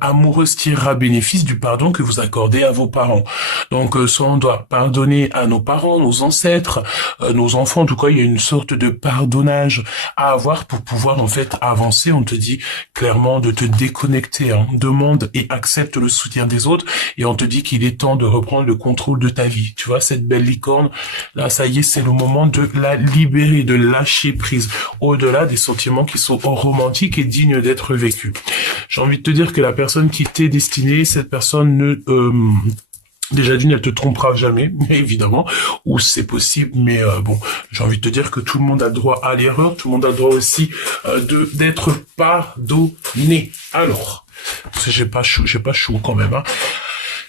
amoureuse tirera bénéfice du pardon que vous accordez à vos parents. Donc, soit on doit pardonner à nos parents, nos ancêtres, nos enfants. En tout cas, il y a une sorte de pardonnage à avoir pour pouvoir en fait avancer. On te dit clairement de te déconnecter. Hein. Demande et accepte le soutien des autres. Et on te dit qu'il est temps de reprendre le contrôle de ta vie. Tu vois, cette belle licorne, là, ça y est, c'est le moment de la libérer, de lâcher prise. Au-delà des sentiments qui sont romantiques et dignes d'être vécus. J'ai envie de te dire que la personne qui t'est destinée, cette personne ne... déjà d'une, elle te trompera jamais, évidemment, ou c'est possible, mais bon, j'ai envie de te dire que tout le monde a le droit à l'erreur, tout le monde a le droit aussi d'être pardonné. Alors, parce que j'ai pas chaud quand même, hein.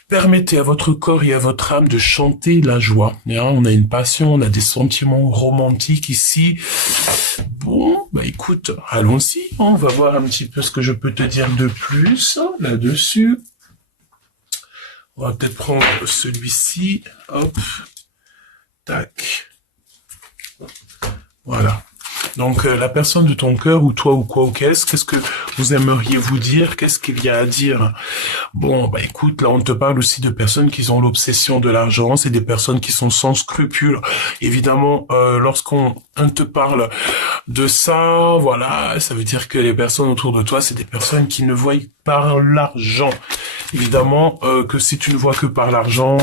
Permettez à votre corps et à votre âme de chanter la joie. Hein, on a une passion, on a des sentiments romantiques ici. Bon, bah écoute, allons-y. On va voir un petit peu ce que je peux te dire de plus là-dessus. On va peut-être prendre celui-ci. Hop. Tac. Voilà. Donc, la personne de ton cœur, ou toi, ou quoi, ou qu'est-ce que vous aimeriez vous dire? Qu'est-ce qu'il y a à dire? Bon, bah écoute, là, on te parle aussi de personnes qui ont l'obsession de l'argent. C'est des personnes qui sont sans scrupules. Évidemment, lorsqu'on te parle de ça, voilà, ça veut dire que les personnes autour de toi, c'est des personnes qui ne voient par l'argent. Évidemment, que si tu ne vois que par l'argent...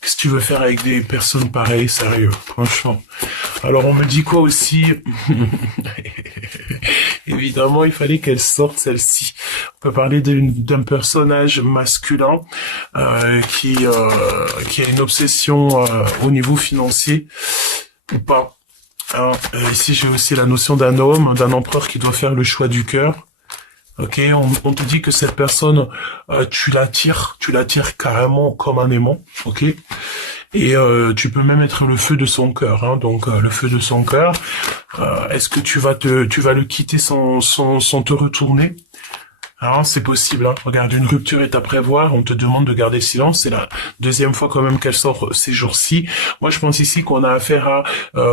qu'est-ce que tu veux faire avec des personnes pareilles, sérieux, franchement. Alors, on me dit quoi aussi? Évidemment, il fallait qu'elle sorte, celle-ci. On peut parler d'un personnage masculin qui a une obsession au niveau financier, ou pas. Hein, ici, j'ai aussi la notion d'un homme, d'un empereur qui doit faire le choix du cœur. Ok, on te dit que cette personne, tu l'attires carrément comme un aimant, ok. Et tu peux même être le feu de son cœur, hein. Donc le feu de son cœur. Est-ce que tu vas le quitter sans te retourner? Alors, c'est possible, hein. Regarde, une rupture est à prévoir, on te demande de garder le silence, c'est la deuxième fois quand même qu'elle sort ces jours-ci. Moi, je pense ici qu'on a affaire à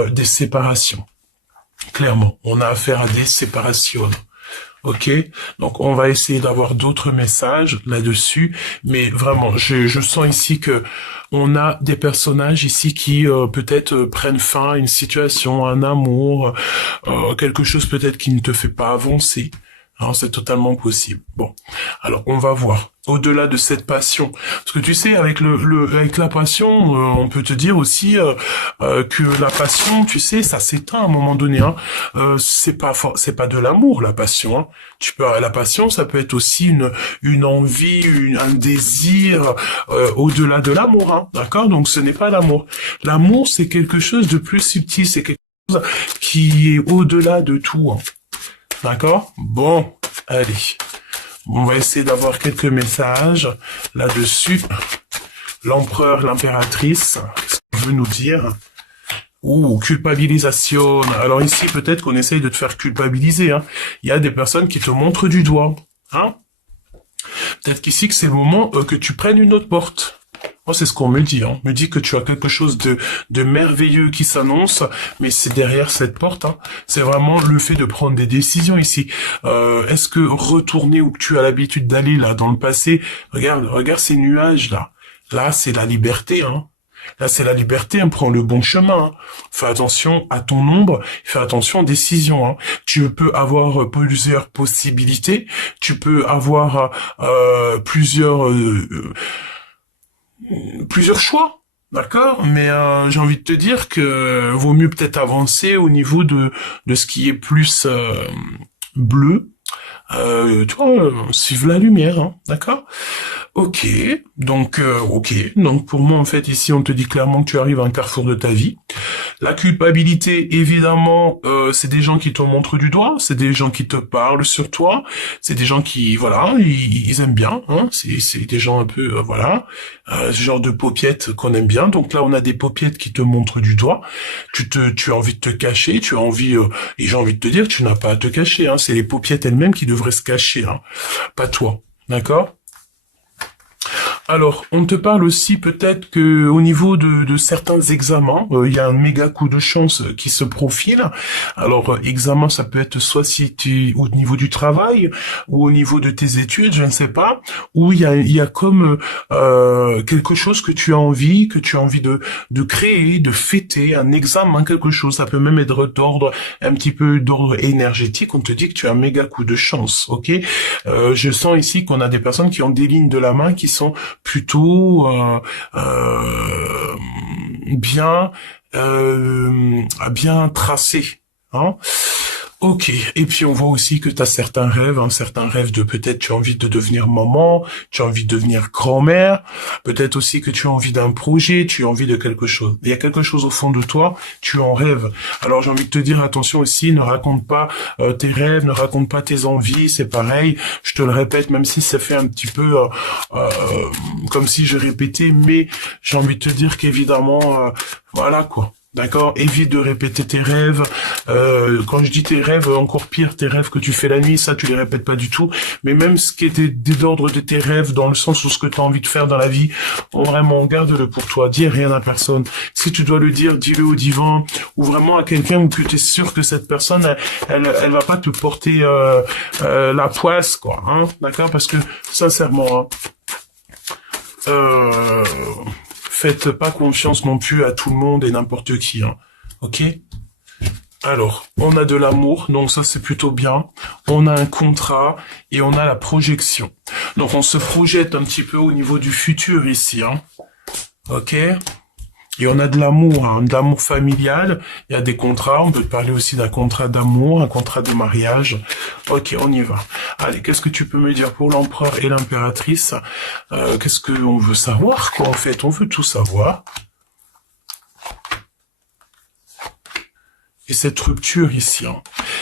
des séparations. Clairement, on a affaire à des séparations. Ok, donc on va essayer d'avoir d'autres messages là-dessus, mais vraiment, je sens ici que on a des personnages ici qui peut-être prennent fin à une situation, un amour, quelque chose peut-être qui ne te fait pas avancer. Alors c'est totalement possible. Bon, alors on va voir. Au-delà de cette passion, parce que tu sais, avec avec la passion, on peut te dire aussi que la passion, tu sais, ça s'éteint à un moment donné. Hein. C'est pas de l'amour la passion. Hein. La passion, ça peut être aussi une envie, un désir au-delà de l'amour. Hein. D'accord? Donc ce n'est pas l'amour. L'amour, c'est quelque chose de plus subtil. C'est quelque chose qui est au-delà de tout. Hein. D'accord? Bon, allez. On va essayer d'avoir quelques messages là-dessus. L'empereur, l'impératrice, qu'est-ce qu'on veut nous dire? Ouh, culpabilisation. Alors ici, peut-être qu'on essaye de te faire culpabiliser. Hein. Il y a des personnes qui te montrent du doigt. Hein. Peut-être qu'ici, que c'est le moment que tu prennes une autre porte. Moi, c'est ce qu'on me dit. Hein. On me dit que tu as quelque chose de merveilleux qui s'annonce, mais c'est derrière cette porte. Hein. C'est vraiment le fait de prendre des décisions ici. Est-ce que retourner où tu as l'habitude d'aller là dans le passé? Regarde ces nuages là. Là, c'est la liberté. Hein. Là, c'est la liberté. Hein. Prends le bon chemin. Hein. Fais attention à ton ombre. Fais attention aux décisions. Hein. Tu peux avoir plusieurs possibilités. Tu peux avoir plusieurs choix, d'accord, mais j'ai envie de te dire que vaut mieux peut-être avancer au niveau de ce qui est plus bleu, tu vois, suivre la lumière, hein, d'accord. Ok, donc pour moi en fait ici on te dit clairement que tu arrives à un carrefour de ta vie. La culpabilité, évidemment, c'est des gens qui te montrent du doigt, c'est des gens qui te parlent sur toi, c'est des gens qui, voilà, ils aiment bien, hein, c'est des gens un peu, voilà, ce genre de paupiettes qu'on aime bien. Donc là, on a des paupiettes qui te montrent du doigt. Tu as envie de te cacher, tu as envie, et j'ai envie de te dire, tu n'as pas à te cacher, hein, c'est les paupiettes elles-mêmes qui devraient se cacher, hein, pas toi, d'accord? Alors, on te parle aussi peut-être que au niveau de certains examens, il y a un méga coup de chance qui se profile. Alors, examen, ça peut être soit si tu au niveau du travail ou au niveau de tes études, je ne sais pas, où il y a comme quelque chose que tu as envie de créer, de fêter, un examen, quelque chose. Ça peut même être d'ordre un petit peu d'ordre énergétique. On te dit que tu as un méga coup de chance, ok? Je sens ici qu'on a des personnes qui ont des lignes de la main qui sont plutôt bien bien tracé, hein. Ok, et puis on voit aussi que tu as certains rêves de peut-être tu as envie de devenir maman, tu as envie de devenir grand-mère, peut-être aussi que tu as envie d'un projet, tu as envie de quelque chose. Il y a quelque chose au fond de toi, tu en rêves. Alors j'ai envie de te dire attention aussi, ne raconte pas tes rêves, ne raconte pas tes envies, c'est pareil, je te le répète, même si ça fait un petit peu euh, comme si je répétais, mais j'ai envie de te dire qu'évidemment, voilà quoi. D'accord, évite de répéter tes rêves. Quand je dis tes rêves, encore pire, tes rêves que tu fais la nuit, ça tu les répètes pas du tout. Mais même ce qui était d'ordre de tes rêves, dans le sens où ce que tu as envie de faire dans la vie, vraiment garde-le pour toi. Dis rien à personne. Si tu dois le dire, dis-le au divan ou vraiment à quelqu'un où tu es sûr que cette personne, elle va pas te porter la poisse, quoi. Hein, d'accord, parce que sincèrement. Faites pas confiance non plus à tout le monde et n'importe qui, hein. Ok? Alors, on a de l'amour, donc ça c'est plutôt bien. On a un contrat et on a la projection. Donc on se projette un petit peu au niveau du futur ici, hein. Ok? Et on a de l'amour, hein, de l'amour familial. Il y a des contrats. On peut parler aussi d'un contrat d'amour, un contrat de mariage. Ok, on y va. Allez, qu'est-ce que tu peux me dire pour l'empereur et l'impératrice? Qu'est-ce qu'on veut savoir, quoi, en fait? On veut tout savoir. Et cette rupture ici, hein,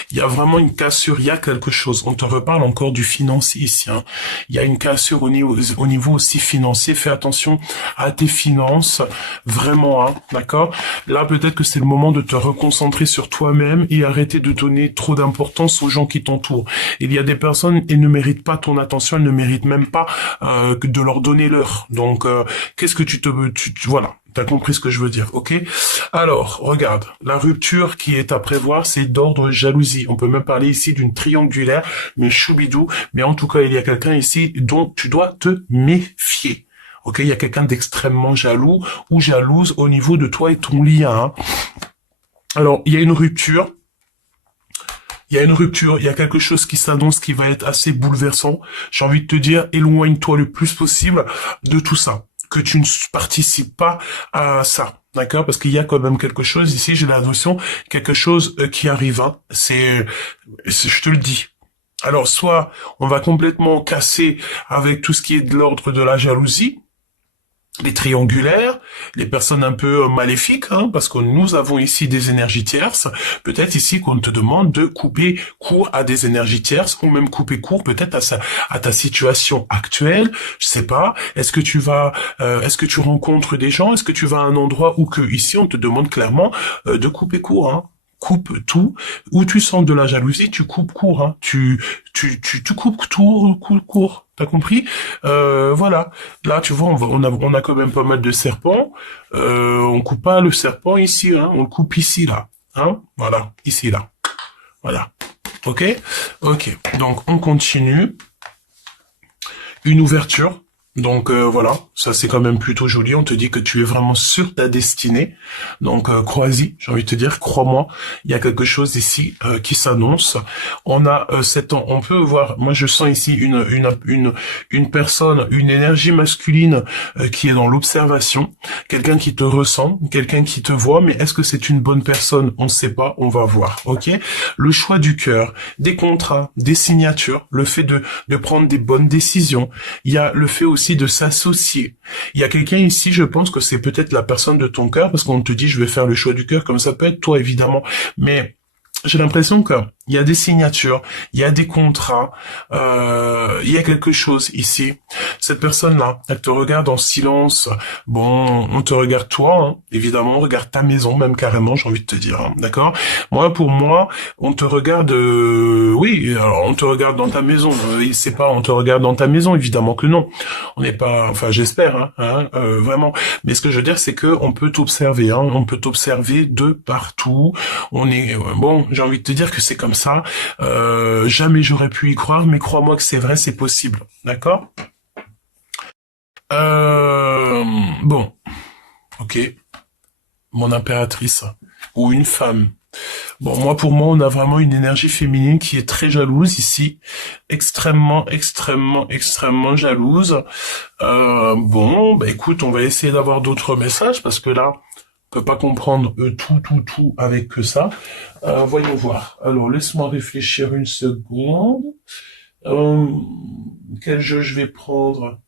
il y a vraiment une cassure, il y a quelque chose. On te reparle encore du financier ici, hein. Il y a une cassure au niveau aussi financier. Fais attention à tes finances, vraiment, hein, d'accord? Là, peut-être que c'est le moment de te reconcentrer sur toi-même et arrêter de donner trop d'importance aux gens qui t'entourent. Il y a des personnes, elles ne méritent pas ton attention, elles ne méritent même pas de leur donner leur. Donc, qu'est-ce que voilà. T'as compris ce que je veux dire, ok? Alors, regarde, la rupture qui est à prévoir, c'est d'ordre jalousie. On peut même parler ici d'une triangulaire, mais choubidou. Mais en tout cas, il y a quelqu'un ici dont tu dois te méfier. Ok? Il y a quelqu'un d'extrêmement jaloux ou jalouse au niveau de toi et ton lien, hein. Alors, il y a une rupture. Il y a une rupture, il y a quelque chose qui s'annonce qui va être assez bouleversant. J'ai envie de te dire, éloigne-toi le plus possible de tout ça. Que tu ne participes pas à ça, d'accord? Parce qu'il y a quand même quelque chose ici, j'ai la notion, quelque chose qui arrive, hein. Je te le dis. Alors, soit on va complètement casser avec tout ce qui est de l'ordre de la jalousie, les triangulaires, les personnes un peu maléfiques, hein, parce que nous avons ici des énergies tierces. Peut-être ici qu'on te demande de couper court à des énergies tierces, ou même couper court peut-être à ta situation actuelle. Je sais pas. Est-ce que tu rencontres des gens? Est-ce que tu vas à un endroit où que ici on te demande clairement de couper court, hein? Coupe tout. Où tu sens de la jalousie, tu coupes court, hein. Tu coupes tout court. T'as compris? Voilà. Là, tu vois, on a quand même pas mal de serpents. On coupe pas le serpent ici, hein. On le coupe ici, là. Hein? Voilà. Ici, là. Voilà. Ok? Ok. Donc, on continue. Une ouverture. Donc voilà, ça c'est quand même plutôt joli. On te dit que tu es vraiment sur ta destinée. Donc crois-y, j'ai envie de te dire, crois-moi, il y a quelque chose ici qui s'annonce. On a on peut voir. Moi je sens ici une personne, une énergie masculine qui est dans l'observation, quelqu'un qui te ressent, quelqu'un qui te voit. Mais est-ce que c'est une bonne personne? On ne sait pas, on va voir. Ok. Le choix du cœur, des contrats, des signatures, le fait de prendre des bonnes décisions. Il y a le fait aussi de s'associer. Il y a quelqu'un ici, je pense que c'est peut-être la personne de ton cœur, parce qu'on te dit je vais faire le choix du cœur, comme ça peut être toi évidemment, mais j'ai l'impression que Il y a des signatures, il y a des contrats, il y a quelque chose ici. Cette personne-là, elle te regarde en silence. Bon, on te regarde toi, hein, évidemment, on regarde ta maison, même carrément, j'ai envie de te dire, hein, d'accord? Moi, pour moi, on te regarde, oui, alors on te regarde dans ta maison. C'est pas, on te regarde dans ta maison, évidemment que non. On n'est pas, enfin, j'espère, vraiment. Mais ce que je veux dire, c'est que on peut t'observer, hein, on peut t'observer de partout. On est, bon, j'ai envie de te dire que c'est comme ça. Jamais j'aurais pu y croire, mais crois-moi que c'est vrai, c'est possible. D'accord? Bon, ok. Mon impératrice ou une femme. Bon, moi, pour moi, on a vraiment une énergie féminine qui est très jalouse ici. Extrêmement, extrêmement, extrêmement jalouse. Bon, bah écoute, on va essayer d'avoir d'autres messages parce que là, on peut pas comprendre tout avec que ça. Voyons voir. Alors, laisse-moi réfléchir une seconde. Quel jeu je vais prendre?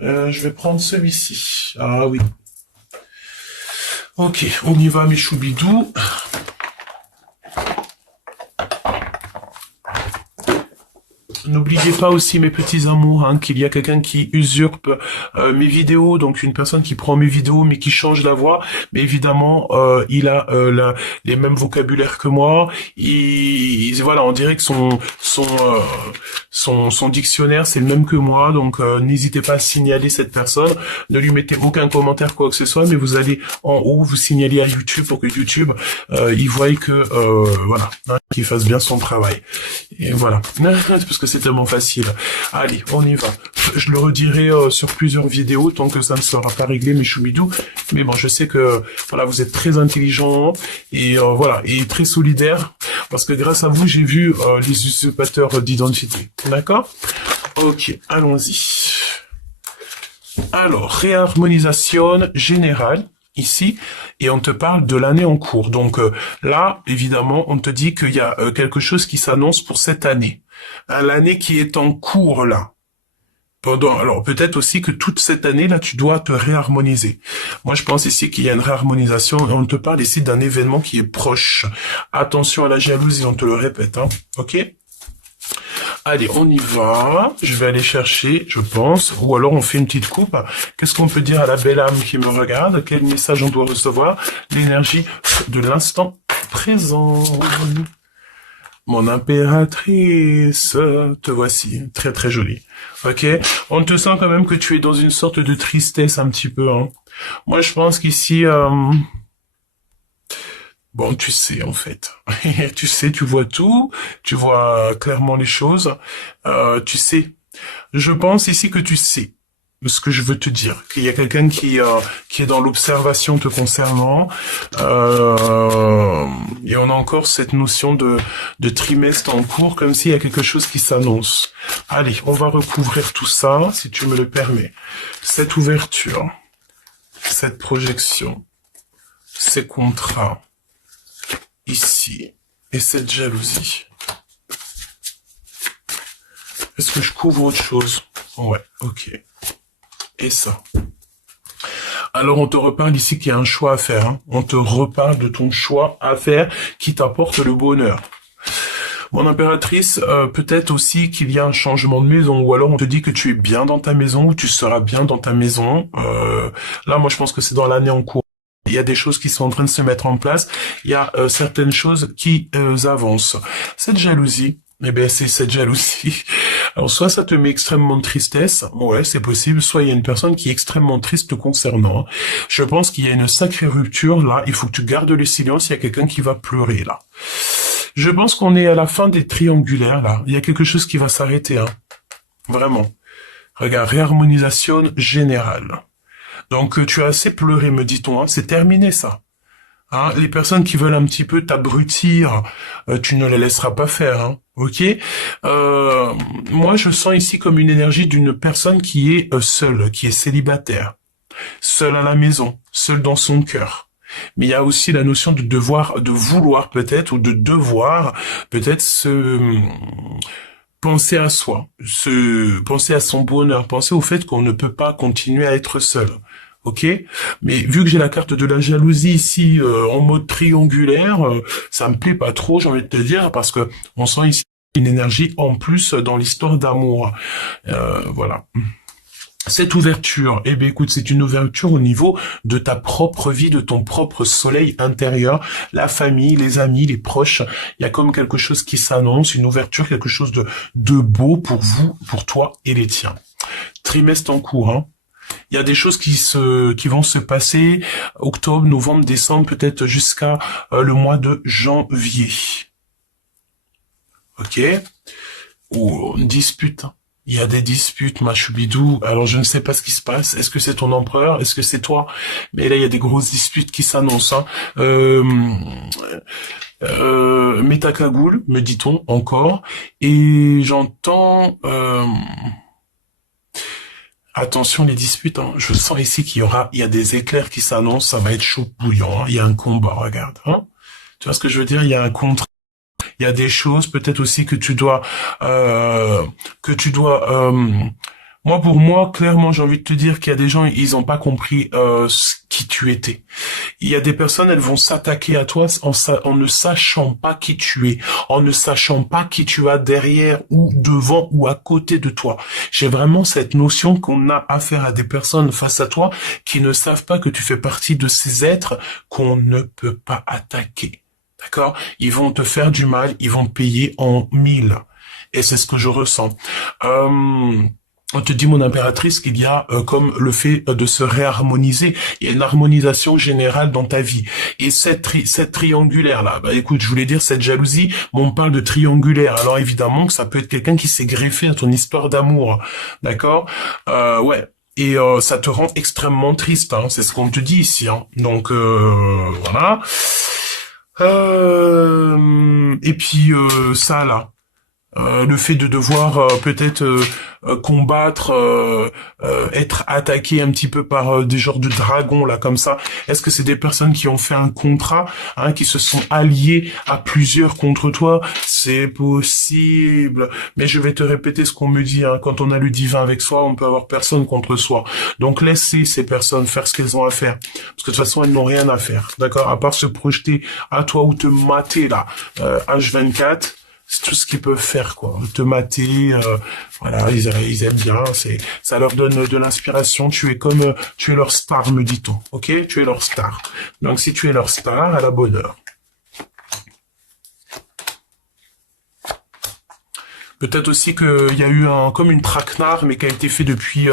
Je vais prendre celui-ci. Ah oui. Ok, on y va, mes choubidous. N'oubliez pas aussi, mes petits amours, hein, qu'il y a quelqu'un qui usurpe mes vidéos, donc une personne qui prend mes vidéos mais qui change la voix. Mais évidemment, il a les mêmes vocabulaires que moi. Voilà, on dirait que son dictionnaire c'est le même que moi. Donc n'hésitez pas à signaler cette personne. Ne lui mettez aucun commentaire quoi que ce soit, mais vous allez en haut, vous signalez à YouTube pour que YouTube il voie que voilà, hein, qu'il fasse bien son travail. Et voilà, parce que c'est tellement facile. Allez, on y va. Je le redirai sur plusieurs vidéos tant que ça ne sera pas réglé, mes choubidous. Mais bon, je sais que voilà, vous êtes très intelligents et voilà, et très solidaires parce que grâce à vous, j'ai vu les usurpateurs d'identité. D'accord? Ok, allons-y. Alors, réharmonisation générale. Ici, et on te parle de l'année en cours. Donc là, évidemment, on te dit qu'il y a quelque chose qui s'annonce pour cette année. L'année qui est en cours, là. Alors peut-être aussi que toute cette année-là, tu dois te réharmoniser. Moi, je pense ici qu'il y a une réharmonisation. On te parle ici d'un événement qui est proche. Attention à la jalousie, on te le répète. Hein. Ok ? Allez, on y va. Je vais aller chercher, je pense. Ou alors on fait une petite coupe. Qu'est-ce qu'on peut dire à la belle âme qui me regarde? Quel message on doit recevoir? L'énergie de l'instant présent. Mon impératrice, te voici. Très très jolie. Ok? On te sent quand même que tu es dans une sorte de tristesse un petit peu. Hein. Moi, je pense qu'ici... Bon, tu sais, en fait. Tu sais, tu vois tout, tu vois clairement les choses, tu sais. Je pense ici que tu sais ce que je veux te dire, qu'il y a quelqu'un qui est dans l'observation te concernant, et on a encore cette notion de trimestre en cours, comme s'il y a quelque chose qui s'annonce. Allez, on va recouvrir tout ça, si tu me le permets. Cette ouverture, cette projection, ces contrats, ici, et cette jalousie. Est-ce que je couvre autre chose? Ouais, ok. Et ça. Alors on te reparle ici qu'il y a un choix à faire. Hein. On te reparle de ton choix à faire qui t'apporte le bonheur. Mon impératrice, peut-être aussi qu'il y a un changement de maison, ou alors on te dit que tu es bien dans ta maison, ou tu seras bien dans ta maison. Là, moi je pense que c'est dans l'année en cours. Il y a des choses qui sont en train de se mettre en place. Il y a certaines choses qui avancent. Cette jalousie, eh bien, c'est cette jalousie. Alors, soit ça te met extrêmement de tristesse. Ouais, c'est possible. Soit il y a une personne qui est extrêmement triste te concernant. Je pense qu'il y a une sacrée rupture, là. Il faut que tu gardes le silence. Il y a quelqu'un qui va pleurer, là. Je pense qu'on est à la fin des triangulaires, là. Il y a quelque chose qui va s'arrêter, hein. Vraiment. Regarde, réharmonisation générale. Donc tu as assez pleuré, me dit-on, hein. C'est terminé ça. Hein, les personnes qui veulent un petit peu t'abrutir, tu ne les laisseras pas faire, hein, ok? Moi, je sens ici comme une énergie d'une personne qui est seule, qui est célibataire, seule à la maison, seule dans son cœur. Mais il y a aussi la notion de devoir, de vouloir peut-être, ou de devoir peut-être se... penser à soi, penser à son bonheur, penser au fait qu'on ne peut pas continuer à être seul. ok? Mais vu que j'ai la carte de la jalousie ici en mode triangulaire, ça me plaît pas trop, j'ai envie de te dire, parce que on sent ici une énergie en plus dans l'histoire d'amour. Voilà. Cette ouverture, eh bien écoute, c'est une ouverture au niveau de ta propre vie, de ton propre soleil intérieur, la famille, les amis, les proches. Il y a comme quelque chose qui s'annonce, une ouverture, quelque chose de beau pour vous, pour toi et les tiens. Trimestre en cours, hein. Il y a des choses qui vont se passer octobre, novembre, décembre, peut-être jusqu'à le mois de janvier. Ok? Ou une dispute. Il y a des disputes, ma choubidou. Alors, je ne sais pas ce qui se passe. Est-ce que c'est ton empereur? Est-ce que c'est toi? Mais là, il y a des grosses disputes qui s'annoncent. Mets ta cagoule, me dit-on encore. Et j'entends... Attention les disputes, hein. Je sens ici qu'il y a des éclairs qui s'annoncent, ça va être chaud bouillant, hein. Il y a un combat, regarde, hein. Tu vois ce que je veux dire? Il y a un contrat. Il y a des choses, peut-être aussi que tu dois, moi pour moi, clairement, j'ai envie de te dire qu'il y a des gens, ils n'ont pas compris qui tu étais. Il y a des personnes, elles vont s'attaquer à toi en ne sachant pas qui tu es, en ne sachant pas qui tu as derrière ou devant ou à côté de toi. J'ai vraiment cette notion qu'on a affaire à des personnes face à toi qui ne savent pas que tu fais partie de ces êtres qu'on ne peut pas attaquer. D'accord? Ils vont te faire du mal, ils vont payer en 1000. Et c'est ce que je ressens. On te dit, mon impératrice, qu'il y a comme le fait de se réharmoniser. Il y a une harmonisation générale dans ta vie. Et cette triangulaire-là, bah écoute, je voulais dire cette jalousie, mais on parle de triangulaire. Alors évidemment que ça peut être quelqu'un qui s'est greffé à ton histoire d'amour. D'accord? Ouais. Et ça te rend extrêmement triste, hein. C'est ce qu'on te dit ici, hein. Donc, voilà. Et puis ça là, le fait de devoir peut-être combattre, être attaqué un petit peu par des genres de dragons là comme ça. Est-ce que c'est des personnes qui ont fait un contrat, hein, qui se sont alliés à plusieurs contre toi? C'est possible. Mais je vais te répéter ce qu'on me dit, hein, quand on a le divin avec soi, on peut avoir personne contre soi. Donc laissez ces personnes faire ce qu'elles ont à faire, parce que de toute façon elles n'ont rien à faire, d'accord, à part se projeter à toi ou te mater là, H24. C'est tout ce qu'ils peuvent faire, quoi. Te mater, voilà, ils aiment bien, ça leur donne de l'inspiration. Tu es leur star, me dit-on, ok? Tu es leur star. Donc si tu es leur star, à la bonne heure. Peut-être aussi qu'il y a eu comme une traquenard, mais qui a été fait depuis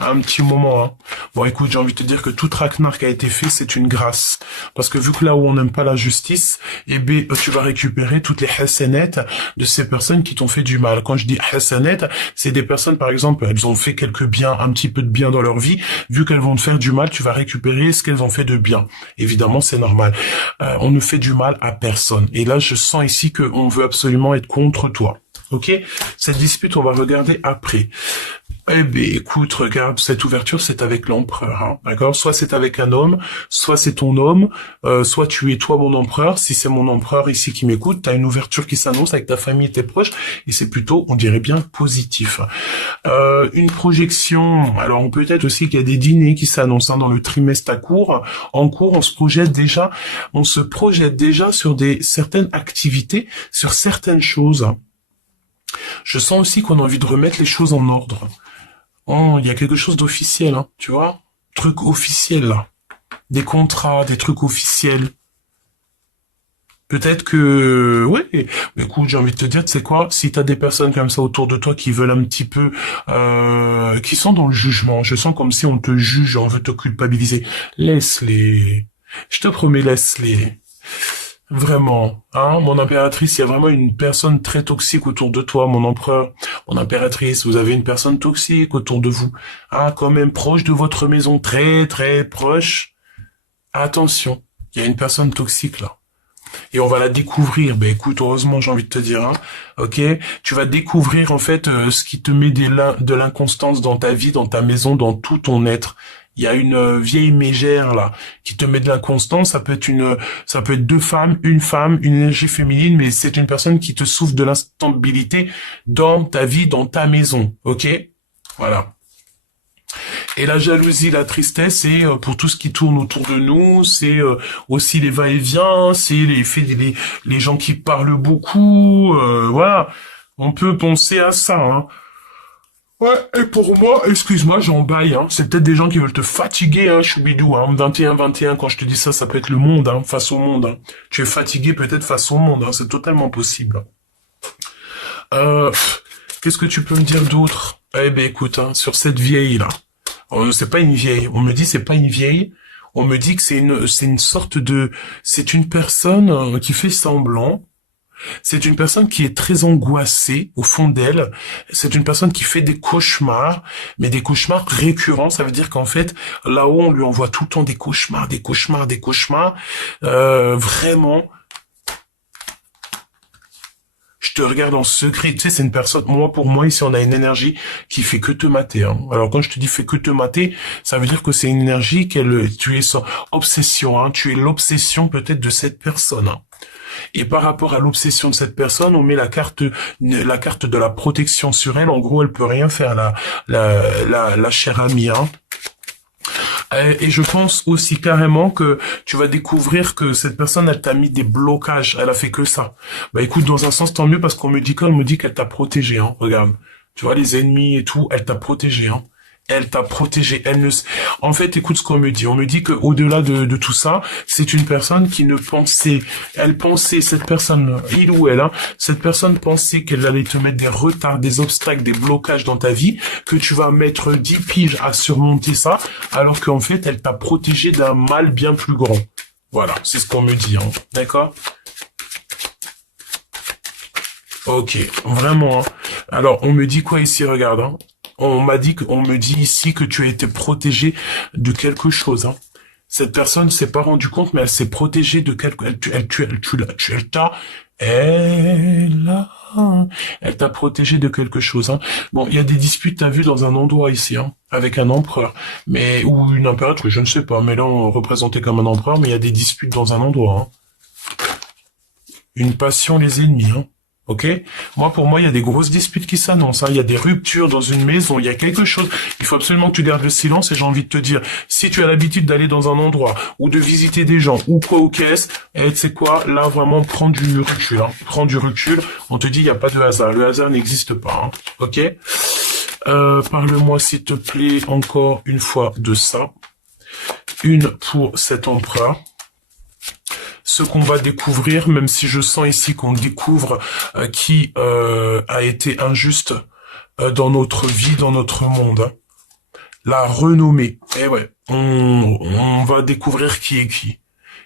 un petit moment. Hein. Bon, écoute, j'ai envie de te dire que tout traquenard qui a été fait, c'est une grâce. Parce que vu que là où on n'aime pas la justice, eh bien, tu vas récupérer toutes les hasanettes de ces personnes qui t'ont fait du mal. Quand je dis hasanettes, c'est des personnes, par exemple, elles ont fait quelques biens, un petit peu de bien dans leur vie. Vu qu'elles vont te faire du mal, tu vas récupérer ce qu'elles ont fait de bien. Évidemment, c'est normal. On ne fait du mal à personne. Et là, je sens ici qu'on veut absolument être contre toi. Ok, cette dispute, on va regarder après. Eh bien, écoute, regarde, cette ouverture, c'est avec l'empereur, hein, d'accord? Soit c'est avec un homme, soit c'est ton homme, soit tu es toi mon empereur. Si c'est mon empereur ici qui m'écoute, t'as une ouverture qui s'annonce avec ta famille et tes proches, et c'est plutôt, on dirait bien, positif. Une projection, alors peut-être aussi qu'il y a des dîners qui s'annoncent, hein, dans le trimestre en cours, on se projette déjà sur certaines activités, sur certaines choses. Je sens aussi qu'on a envie de remettre les choses en ordre. Oh, il y a quelque chose d'officiel, hein, tu vois? Truc officiel, là. Des contrats, des trucs officiels. Peut-être que... Ouais, mais écoute, j'ai envie de te dire, tu sais quoi? Si t'as des personnes comme ça autour de toi qui veulent un petit peu... qui sont dans le jugement, je sens comme si on te juge, on veut te culpabiliser. Laisse-les. Je te promets, laisse-les. Vraiment, hein, mon impératrice, il y a vraiment une personne très toxique autour de toi, mon empereur, mon impératrice, vous avez une personne toxique autour de vous, hein, quand même proche de votre maison, très très proche. Attention, il y a une personne toxique là. Et on va la découvrir. Ben écoute, heureusement, j'ai envie de te dire, hein, ok, tu vas découvrir en fait ce qui te met de l'inconstance dans ta vie, dans ta maison, dans tout ton être. Il y a une vieille mégère là qui te met de l'inconstance. Ça peut être deux femmes, une énergie féminine, mais c'est une personne qui te souffre de l'instabilité dans ta vie, dans ta maison. Ok, voilà. Et la jalousie, la tristesse, c'est pour tout ce qui tourne autour de nous, c'est aussi les va-et-vient, c'est les gens qui parlent beaucoup, voilà. On peut penser à ça, hein. Ouais, et pour moi, excuse-moi, j'en baille, hein. C'est peut-être des gens qui veulent te fatiguer, hein, choubidou, hein. 21-21, quand je te dis ça, ça peut être le monde, hein, face au monde, hein. Tu es fatigué peut-être face au monde, hein. C'est totalement possible. Qu'est-ce que tu peux me dire d'autre? Eh ben, écoute, hein, sur cette vieille-là. C'est pas une vieille. On me dit c'est pas une vieille. On me dit que c'est une sorte de, c'est une personne qui fait semblant. C'est une personne qui est très angoissée au fond d'elle. C'est une personne qui fait des cauchemars, mais des cauchemars récurrents. Ça veut dire qu'en fait, là-haut, on lui envoie tout le temps des cauchemars, des cauchemars, des cauchemars. Vraiment. Je te regarde en secret, tu sais, c'est une personne, pour moi, ici, on a une énergie qui fait que te mater, hein. Alors, quand je te dis fait que te mater, ça veut dire que c'est une énergie tu es son obsession, hein. Tu es l'obsession, peut-être, de cette personne, hein. Et par rapport à l'obsession de cette personne, on met la carte de la protection sur elle. En gros, elle peut rien faire, la chère amie, hein. Et je pense aussi carrément que tu vas découvrir que cette personne, elle t'a mis des blocages. Elle a fait que ça. Bah écoute, dans un sens, tant mieux parce qu'on me dit qu'elle t'a protégé, hein. Regarde. Tu vois, les ennemis et tout, elle t'a protégé, hein. Elle t'a protégé. En fait, écoute ce qu'on me dit. On me dit que au-delà de tout ça, c'est une personne qui ne pensait, cette personne, il ou elle, hein, cette personne pensait qu'elle allait te mettre des retards, des obstacles, des blocages dans ta vie, que tu vas mettre 10 piges à surmonter ça, alors qu'en fait, elle t'a protégé d'un mal bien plus grand. Voilà, c'est ce qu'on me dit, hein. D'accord? Ok, vraiment, hein. Alors, on me dit quoi ici, regarde, hein. On me dit ici que tu as été protégé de quelque chose, hein. Cette personne s'est pas rendue compte, mais elle s'est protégée de quelque, elle t'a protégé de quelque chose, hein. Bon, il y a des disputes, t'as vu, dans un endroit ici, hein, avec un empereur, ou une impératrice, je ne sais pas, mais là, on représentait comme un empereur, mais il y a des disputes dans un endroit, hein. Une passion, les ennemis, hein. Ok? Pour moi, il y a des grosses disputes qui s'annoncent, hein. Il y a des ruptures dans une maison, il y a quelque chose. Il faut absolument que tu gardes le silence et j'ai envie de te dire, si tu as l'habitude d'aller dans un endroit ou de visiter des gens ou quoi ou qu'est-ce, tu sais quoi, là, vraiment, prends du recul, hein. Prends du recul. On te dit, il n'y a pas de hasard. Le hasard n'existe pas, hein. Ok? Parle-moi, s'il te plaît, encore une fois de ça. Une pour cet empereur. Ce qu'on va découvrir, même si je sens ici qu'on découvre qui a été injuste dans notre vie, dans notre monde. Hein. La renommée. Eh ouais, on va découvrir qui est qui.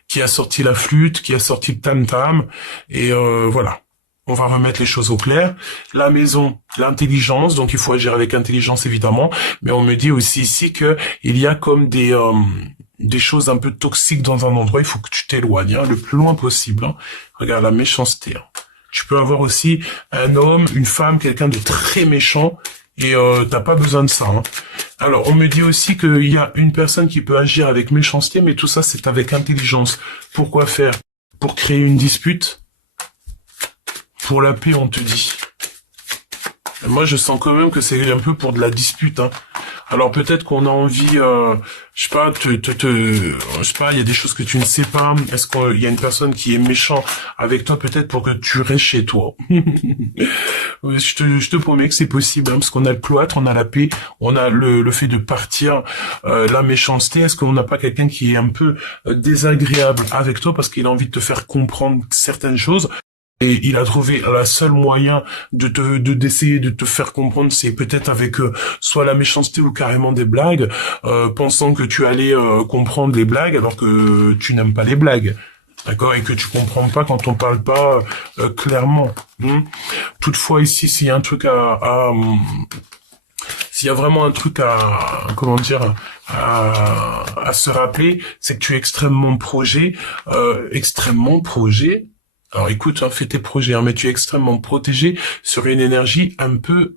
Qui a sorti la flûte, qui a sorti le tam-tam, et voilà. On va remettre les choses au clair. La maison, l'intelligence, donc il faut agir avec intelligence évidemment, mais on me dit aussi ici que il y a comme des choses un peu toxiques dans un endroit, il faut que tu t'éloignes, hein, le plus loin possible. Hein. Regarde la méchanceté. Hein. Tu peux avoir aussi un homme, une femme, quelqu'un de très méchant, et t'as pas besoin de ça. Hein. Alors, on me dit aussi qu'il y a une personne qui peut agir avec méchanceté, mais tout ça, c'est avec intelligence. Pourquoi faire? Pour créer une dispute? Pour la paix, on te dit. Et moi, je sens quand même que c'est un peu pour de la dispute. Hein. Alors peut-être qu'on a envie, je sais pas, je sais pas, il y a des choses que tu ne sais pas. Est-ce qu'il y a une personne qui est méchant avec toi, peut-être pour que tu restes chez toi? Je te promets que c'est possible, hein, parce qu'on a le cloître, on a la paix, on a le fait de partir, la méchanceté. Est-ce qu'on n'a pas quelqu'un qui est un peu désagréable avec toi parce qu'il a envie de te faire comprendre certaines choses? Et il a trouvé la seule moyen d'essayer de te faire comprendre, c'est peut-être avec soit la méchanceté ou carrément des blagues, pensant que tu allais comprendre les blagues alors que tu n'aimes pas les blagues. D'accord? Et que tu comprends pas quand on parle pas clairement. Toutefois, ici, s'il y a un truc s'il y a vraiment un truc comment dire, à se rappeler, c'est que tu es extrêmement projet. Alors écoute, hein, fais tes projets, hein, mais tu es extrêmement protégé sur une énergie un peu...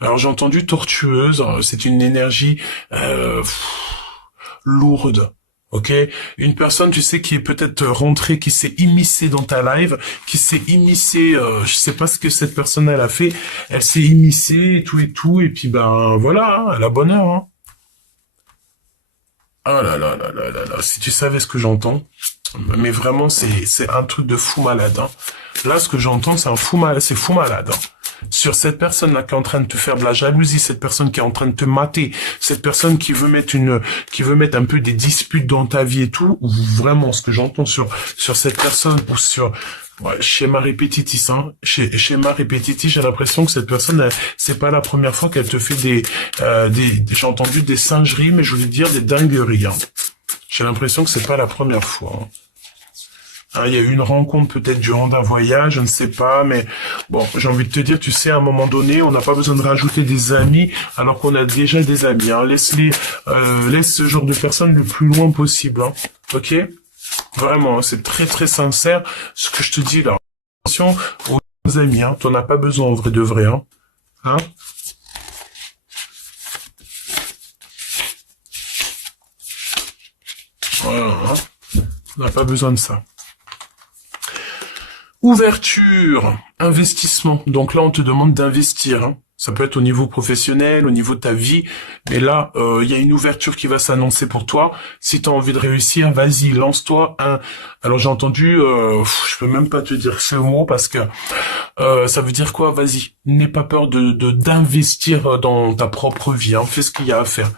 alors j'ai entendu tortueuse, c'est une énergie lourde. Ok, une personne, tu sais, qui est peut-être rentrée, qui s'est immiscée dans ta live, qui s'est immiscée, je sais pas ce que cette personne elle a fait, elle s'est immiscée et tout, et puis ben voilà, hein, elle a bonheur. Hein. Oh là là là là là là, si tu savais ce que j'entends, mais vraiment c'est un truc de fou malade. Hein. Là, ce que j'entends, c'est un fou malade, c'est fou malade. Hein. Sur cette personne-là qui est en train de te faire de la jalousie, cette personne qui est en train de te mater, cette personne qui veut mettre un peu des disputes dans ta vie et tout, ou vraiment ce que j'entends sur cette personne ou sur ouais, schéma répétitif, hein. Schéma répétitif, j'ai l'impression que cette personne, c'est pas la première fois qu'elle te fait j'ai entendu des singeries, mais je voulais dire des dingueries, hein. J'ai l'impression que c'est pas la première fois, hein. Hein, il y a eu une rencontre peut-être durant un voyage, je ne sais pas, mais bon, j'ai envie de te dire, tu sais, à un moment donné, on n'a pas besoin de rajouter des amis alors qu'on a déjà des amis. Hein. Laisse ce genre de personnes le plus loin possible. Hein. Ok? Vraiment, hein, c'est très très sincère ce que je te dis là. Attention aux amis, hein, t'en as pas besoin en vrai de vrai. Hein? Hein? Voilà, hein. On n'a pas besoin de ça. Ouverture, investissement. Donc là, on te demande d'investir. Hein. Ça peut être au niveau professionnel, au niveau de ta vie. Mais là, il y a une ouverture qui va s'annoncer pour toi. Si tu as envie de réussir, vas-y, lance-toi. Alors j'ai entendu, je peux même pas te dire ce mot parce que ça veut dire quoi? Vas-y, n'aie pas peur d'investir dans ta propre vie. Hein. Fais ce qu'il y a à faire.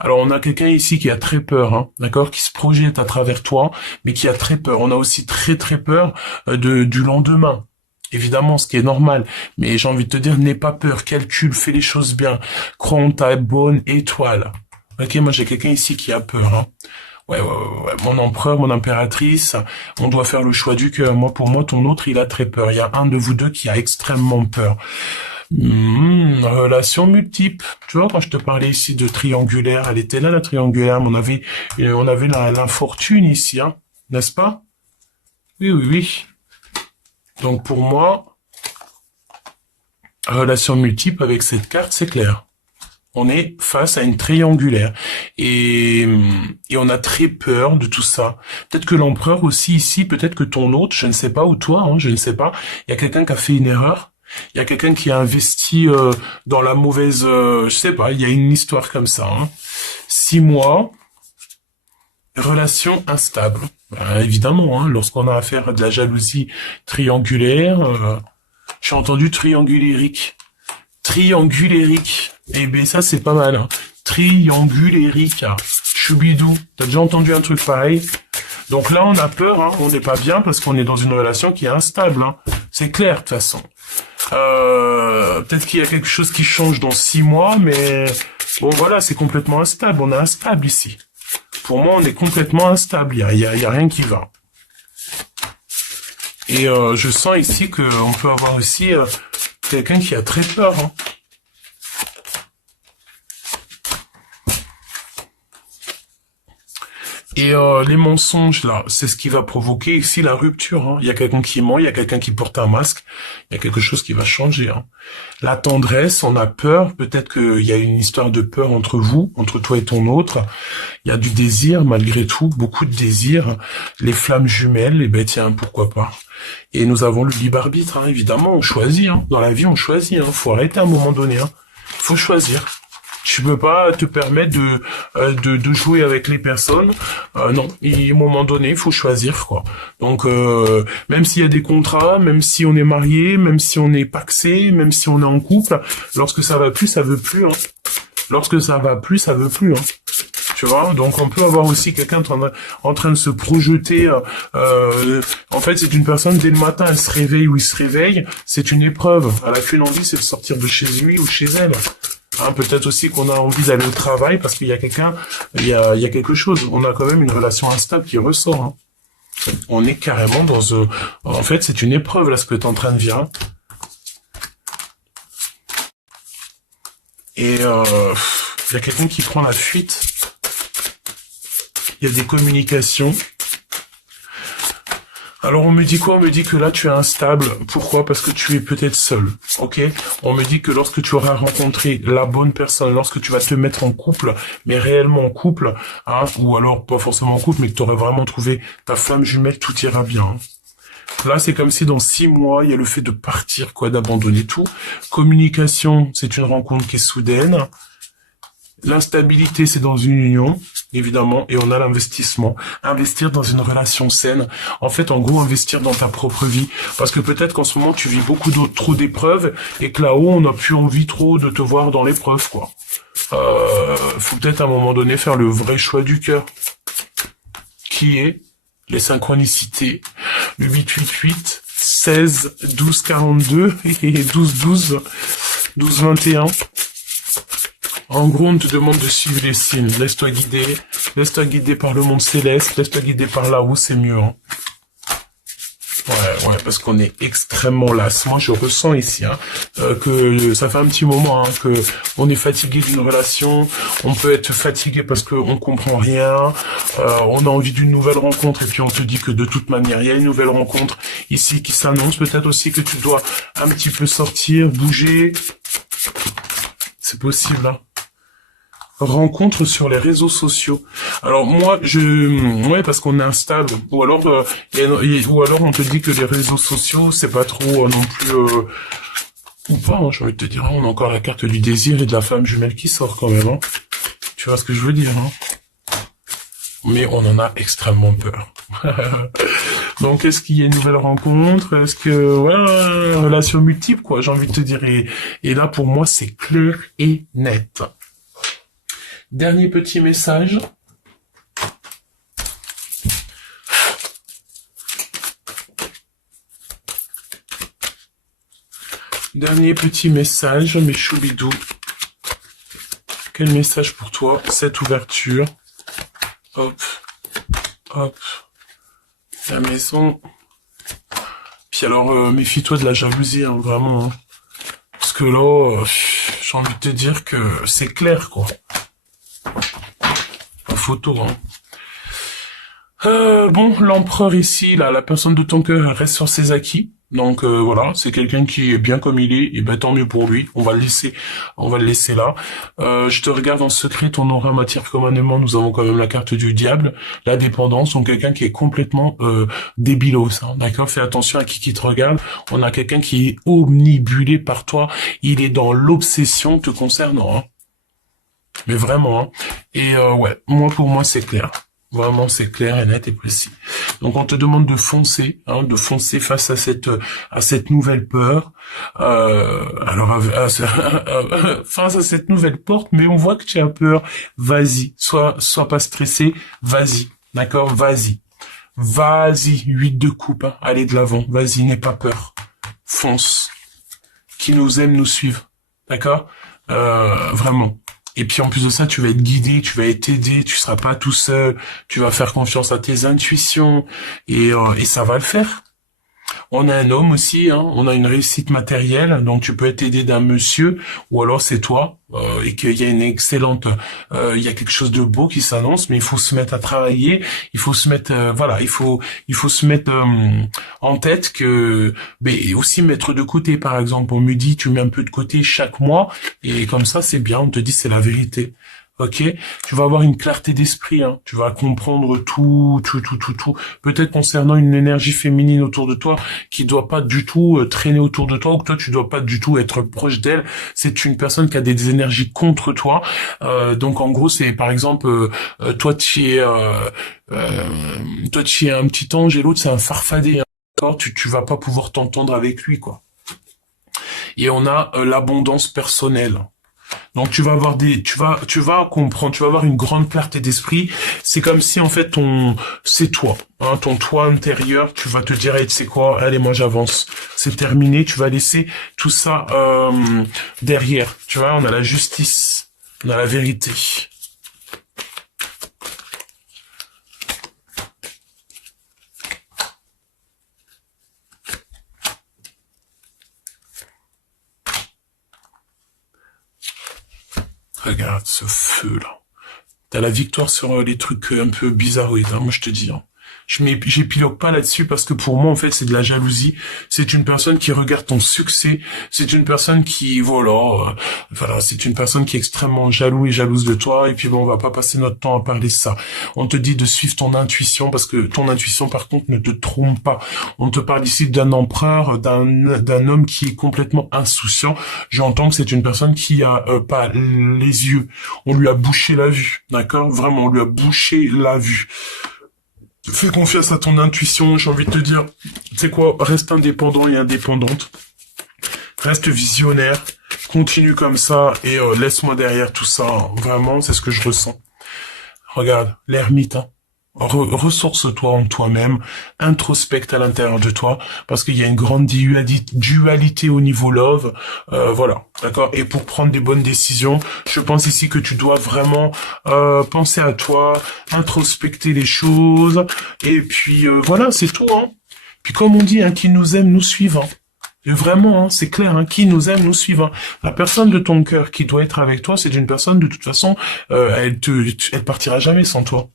Alors on a quelqu'un ici qui a très peur, hein, d'accord, qui se projette à travers toi, mais qui a très peur. On a aussi très très peur du lendemain. Évidemment, ce qui est normal, mais j'ai envie de te dire, n'aie pas peur, calcule, fais les choses bien, crois en ta bonne étoile. Ok, moi j'ai quelqu'un ici qui a peur. Hein. Ouais, mon empereur, mon impératrice, on doit faire le choix du cœur. Moi, pour moi, ton autre, il a très peur. Il y a un de vous deux qui a extrêmement peur. Relation multiple. Tu vois, quand je te parlais ici de triangulaire, elle était là, la triangulaire, mais on avait l'infortune ici, hein, n'est-ce pas? Oui, oui, oui. Donc pour moi, relation multiple avec cette carte, c'est clair. On est face à une triangulaire. Et on a très peur de tout ça. Peut-être que l'empereur aussi ici, peut-être que ton autre, je ne sais pas, ou toi, hein, je ne sais pas, il y a quelqu'un qui a fait une erreur. Il y a quelqu'un qui a investi dans la mauvaise... je sais pas, il y a une histoire comme ça. Hein. 6 mois, relation instable. Ben, évidemment, hein, lorsqu'on a affaire à de la jalousie triangulaire, j'ai entendu triangulérique. Triangulérique. Eh ben ça c'est pas mal. Hein. Triangulérique. Choubidou. T'as déjà entendu un truc pareil? Donc là on a peur, hein, on n'est pas bien parce qu'on est dans une relation qui est instable. Hein. C'est clair de toute façon. Peut-être qu'il y a quelque chose qui change dans 6 mois, mais bon voilà, c'est complètement instable. On est instable ici. Pour moi, on est complètement instable. Il y a rien qui va. Et je sens ici qu'on peut avoir aussi quelqu'un qui a très peur. Hein. Et les mensonges, là, c'est ce qui va provoquer ici la rupture. Hein. Il y a quelqu'un qui ment, il y a quelqu'un qui porte un masque, il y a quelque chose qui va changer. Hein. La tendresse, on a peur, peut-être qu'il y a une histoire de peur entre vous, entre toi et ton autre. Il y a du désir, malgré tout, beaucoup de désir. Les flammes jumelles, eh ben tiens, pourquoi pas. Et nous avons le libre arbitre, hein, évidemment, on choisit. Hein. Dans la vie, on choisit. Hein. Faut arrêter à un moment donné. Hein. Faut choisir. Tu peux pas te permettre de jouer avec les personnes. Non, à un moment donné, il faut choisir, quoi. Donc, même s'il y a des contrats, même si on est marié, même si on est pacsé, même si on est en couple, lorsque ça va plus, ça veut plus. Hein. Lorsque ça va plus, ça veut plus. Hein. Tu vois, donc on peut avoir aussi quelqu'un en train de se projeter. En fait, c'est une personne, dès le matin, elle se réveille ou il se réveille, c'est une épreuve. Elle a qu'une envie, c'est de sortir de chez lui ou chez elle. Hein, peut-être aussi qu'on a envie d'aller au travail parce qu'il y a quelqu'un, il y a quelque chose. On a quand même une relation instable qui ressort. Hein. On est carrément dans... En fait, c'est une épreuve, là, ce que tu es en train de vivre. Hein. Et il y a quelqu'un qui prend la fuite. Il y a des communications. Alors on me dit quoi? On me dit que là tu es instable. Pourquoi? Parce que tu es peut-être seul. Ok? On me dit que lorsque tu auras rencontré la bonne personne, lorsque tu vas te mettre en couple, mais réellement en couple, hein, ou alors pas forcément en couple, mais que tu auras vraiment trouvé ta flamme jumelle, tout ira bien. Hein. Là, c'est comme si dans 6 mois, il y a le fait de partir, quoi, d'abandonner tout. Communication, c'est une rencontre qui est soudaine. L'instabilité, c'est dans une union, évidemment, et on a l'investissement. Investir dans une relation saine. En fait, en gros, investir dans ta propre vie. Parce que peut-être qu'en ce moment, tu vis beaucoup trop d'épreuves et que là-haut, on n'a plus envie trop de te voir dans l'épreuve, quoi. Faut peut-être à un moment donné faire le vrai choix du cœur. Qui est les synchronicités. Le 888, 16, 12, 42 et 12, 12, 12, 21. En gros, on te demande de suivre les signes. Laisse-toi guider par le monde céleste, laisse-toi guider par là-haut, c'est mieux. Hein. Ouais, parce qu'on est extrêmement las. Moi, je ressens ici que ça fait un petit moment que on est fatigué d'une relation. On peut être fatigué parce qu'on comprend rien. On a envie d'une nouvelle rencontre et puis on te dit que de toute manière, il y a une nouvelle rencontre ici qui s'annonce. Peut-être aussi que tu dois un petit peu sortir, bouger. C'est possible, hein. Rencontre sur les réseaux sociaux. Alors moi, ouais, parce qu'on installe, ou alors on te dit que les réseaux sociaux, c'est pas trop non plus, ou pas, hein, j'ai envie de te dire, on a encore la carte du désir et de la femme jumelle qui sort quand même, hein. Tu vois ce que je veux dire, hein. Mais on en a extrêmement peur. Donc, est-ce qu'il y a une nouvelle rencontre? Est-ce que, voilà, relation multiple, quoi, j'ai envie de te dire. Et là, pour moi, c'est clair et net. Dernier petit message. Dernier petit message, mes choubidous. Quel message pour toi, cette ouverture? Hop, hop. La maison. Puis alors, méfie-toi de la jalousie, hein, vraiment. Hein. Parce que là, j'ai envie de te dire que c'est clair, quoi. La photo, hein. Bon, l'empereur ici, là, la personne de ton cœur reste sur ses acquis. Donc voilà, c'est quelqu'un qui est bien comme il est, et ben tant mieux pour lui. On va le laisser là. Je te regarde en secret, ton aura matière commandement. Nous avons quand même la carte du diable, la dépendance. Donc quelqu'un qui est complètement débilos. Hein, d'accord, fais attention à qui te regarde. On a quelqu'un qui est omnibulé par toi. Il est dans l'obsession te concernant. Hein. Mais vraiment. Hein. Et ouais, pour moi c'est clair. Vraiment, c'est clair et net et précis. Donc, on te demande de foncer face à cette nouvelle peur. Face à cette nouvelle porte, mais on voit que tu as peur. Vas-y, sois pas stressé. Vas-y, d'accord, vas-y, 8 de coupe. Hein. Allez de l'avant. Vas-y, n'aie pas peur. Fonce. Qui nous aime nous suivre, d'accord. Vraiment. Et puis en plus de ça, tu vas être guidé, tu vas être aidé, tu seras pas tout seul, tu vas faire confiance à tes intuitions et ça va le faire. On a un homme aussi, hein, on a une réussite matérielle, donc tu peux être aidé d'un monsieur ou alors c'est toi et qu'il y a une excellente, il y a quelque chose de beau qui s'annonce, mais il faut se mettre à travailler, il faut se mettre, il faut se mettre en tête que, mais aussi mettre de côté, par exemple, on me dit tu mets un peu de côté chaque mois et comme ça c'est bien, on te dit c'est la vérité. Ok, tu vas avoir une clarté d'esprit, hein. Tu vas comprendre tout. Peut-être concernant une énergie féminine autour de toi qui doit pas du tout traîner autour de toi ou que toi tu dois pas du tout être proche d'elle. C'est une personne qui a des énergies contre toi. Donc en gros, c'est par exemple toi tu es un petit ange et l'autre c'est un farfadet. Hein. Tu vas pas pouvoir t'entendre avec lui, quoi. Et on a l'abondance personnelle. Donc tu vas avoir tu vas comprendre, tu vas avoir une grande clarté d'esprit. C'est comme si en fait c'est toi, hein, ton toi intérieur. Tu vas te dire, hey, tu sais quoi, allez moi j'avance, c'est terminé. Tu vas laisser tout ça derrière. Tu vois, on a la justice, on a la vérité. Regarde ce feu là. T'as la victoire sur les trucs un peu bizarroïdes, hein, moi je te dis. Hein. J'épilogue pas là-dessus parce que pour moi, en fait, c'est de la jalousie. C'est une personne qui regarde ton succès. C'est une personne qui, voilà, c'est une personne qui est extrêmement jalouse de toi. Et puis bon, on va pas passer notre temps à parler de ça. On te dit de suivre ton intuition parce que ton intuition, par contre, ne te trompe pas. On te parle ici d'un empereur, d'un homme qui est complètement insouciant. J'entends que c'est une personne qui a pas les yeux. On lui a bouché la vue, d'accord? Vraiment, on lui a bouché la vue. Fais confiance à ton intuition, j'ai envie de te dire, tu sais quoi, reste indépendant et indépendante, reste visionnaire, continue comme ça et laisse-moi derrière tout ça, vraiment, c'est ce que je ressens. Regarde, l'ermite, hein. Ressource-toi en toi-même, introspecte à l'intérieur de toi, parce qu'il y a une grande dualité au niveau love, voilà, d'accord. Et pour prendre des bonnes décisions, je pense ici que tu dois vraiment penser à toi, introspecter les choses, et puis voilà, c'est tout, hein. Puis comme on dit, hein, qui nous aime nous suivent, hein. Et vraiment, hein, c'est clair, hein, qui nous aime nous suivent, hein. La personne de ton cœur qui doit être avec toi, c'est une personne de toute façon, elle partira jamais sans toi.